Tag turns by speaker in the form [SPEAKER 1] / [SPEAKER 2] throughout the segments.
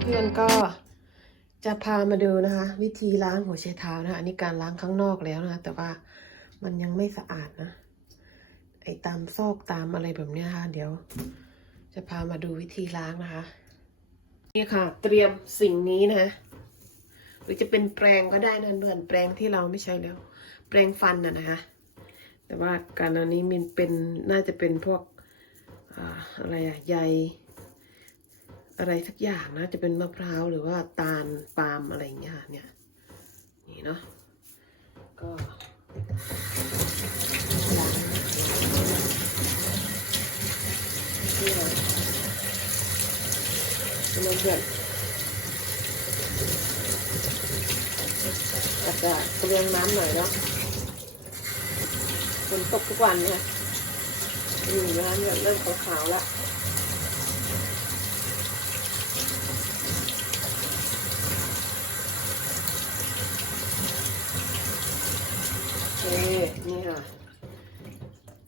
[SPEAKER 1] เพื่อนก็จะพามาดูนะคะ วิธีล้างหัวไชเท้านะคะอันนี้การล้างข้างนอกแล้วนะะแต่ว่ามันยังไม่สะอาดนะ ไอ้ตามซอกตามอะไรแบบเนี้ยค่ะ เดี๋ยว จะพามาดูวิธีล้างนะคะ นี่ค่ะ เตรียมสิ่งนี้นะหรือจะเป็นแปรงก็ได้นะเดือนแปรงที่เราไม่ใช้แล้ว แปรงฟันน่ะนะคะ แต่ว่าการอันนี้มันเป็นน่าจะเป็นพวกออะไรอะใย อะไรสักอย่างนะ จะเป็นมะพร้าวหรือว่าตาลปาล์มอะไรอย่างเงี้ยค่ะเนี่ย นี่เนาะ ก็ล้างนี่เลยเป็นเดือดอาจจะเปลืองน้ำหน่อยเนาะฝนตกทุกวันเนี่ยอืมน้ำเนี่ยเริ่มขาวๆแล้ว โอเค นี่ค่ะ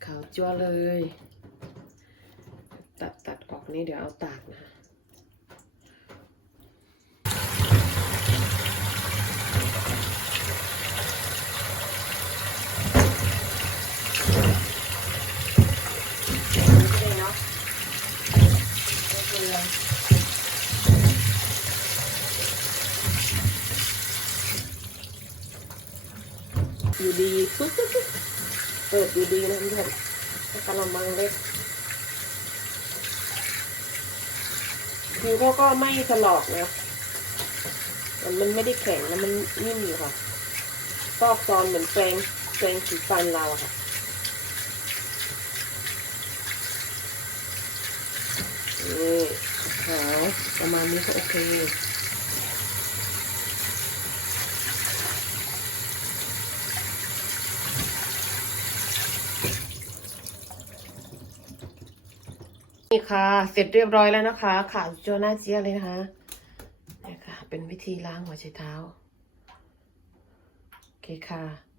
[SPEAKER 1] ขาวจั่วเลย ตัดตัดออกนี่เดี๋ยวเอาตากนะเนาะเป็นไอยู่ดี เปิดอยู่ดีนะเพื่อนกระมังเล็กคือเขาก็ไม่ถลอกนะ มันไม่ได้แข็งนะมันนิ่มอยู่ค่ะซอกซอนเหมือนแปรงแปรงสีฟันเราอะค่ะนี่ขาวประมาณนี้ก็โอเค นี่ค่ะ เสร็จเรียบร้อยแล้วนะคะขาวโจน่าเจียเลยนะคะนี่ค่ะ เป็นวิธีล้างหัวใชเท้า โอเคค่ะ